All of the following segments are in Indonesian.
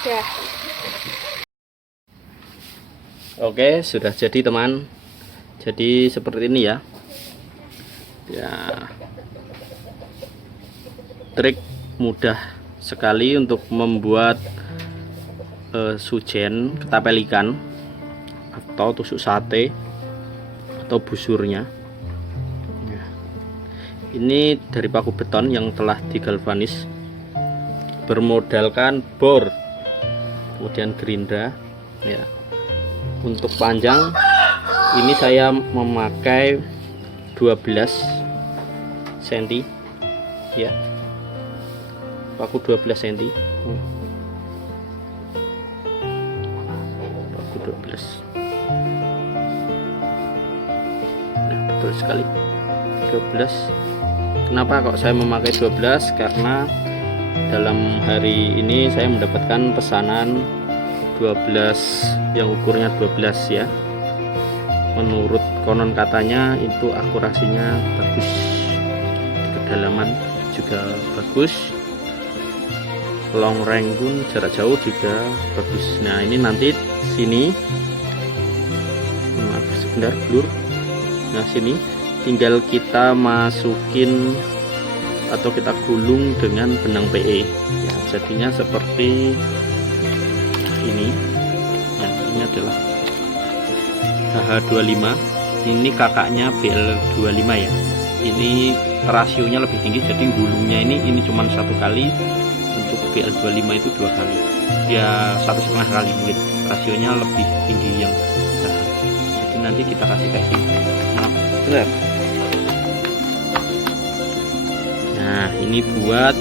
Dah. Oke, sudah jadi teman. Jadi seperti ini ya. Ya. Trik mudah sekali untuk membuat sujen ketapel ikan atau tusuk sate atau busurnya. Ya. Ini dari paku beton yang telah digalvanis bermodalkan bor, kemudian gerinda ya. Untuk panjang ini saya memakai 12 cm ya, paku 12 cm, paku 12. Nah, betul sekali 12. Kenapa kok saya memakai 12? Karena dalam hari ini saya mendapatkan pesanan 12 yang ukurnya 12 ya. Menurut konon katanya itu akurasinya bagus, kedalaman juga bagus, long range pun jarak jauh juga bagus. Nah ini nanti sini, maaf sebentar blur. Nah sini tinggal kita masukin atau kita gulung dengan benang PE ya, jadinya seperti ini. Nah ini adalah HH25, ini kakaknya BL25 ya. Ini rasionya lebih tinggi, jadi gulungnya ini cuma satu kali, untuk BL25 itu dua kali ya, 1,5 kali mungkin rasionya lebih tinggi yang HH. Jadi nanti kita kasih kayak gini. Nah ini buat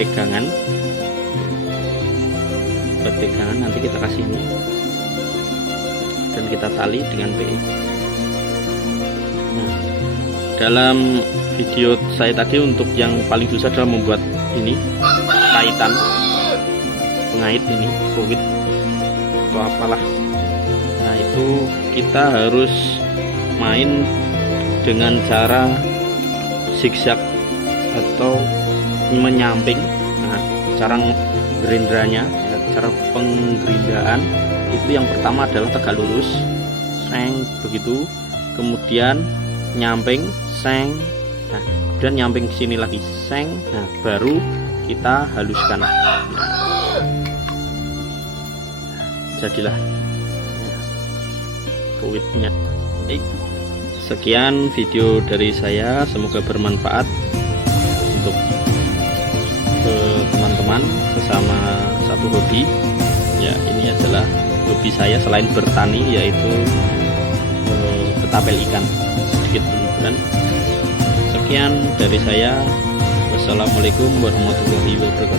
pegangan, nanti kita kasih ini dan kita tali dengan PE. Nah, dalam video saya tadi untuk yang paling susah adalah membuat ini kaitan pengait ini fluid atau apalah. Nah itu kita harus main dengan cara zigzag atau menyamping. Nah cara gerindranya, cara penggerindaan itu yang pertama adalah tegak lurus, seng begitu, kemudian nyamping, seng, nah kemudian nyamping ke sini lagi, seng, nah baru kita haluskan. Nah, jadilah fluidnya. Sekian video dari saya, semoga bermanfaat untuk teman-teman sesama satu hobi ya. Ini adalah hobi saya selain bertani, yaitu ketapel ikan, sedikit berliburan. Sekian dari saya, wassalamualaikum warahmatullahi wabarakatuh.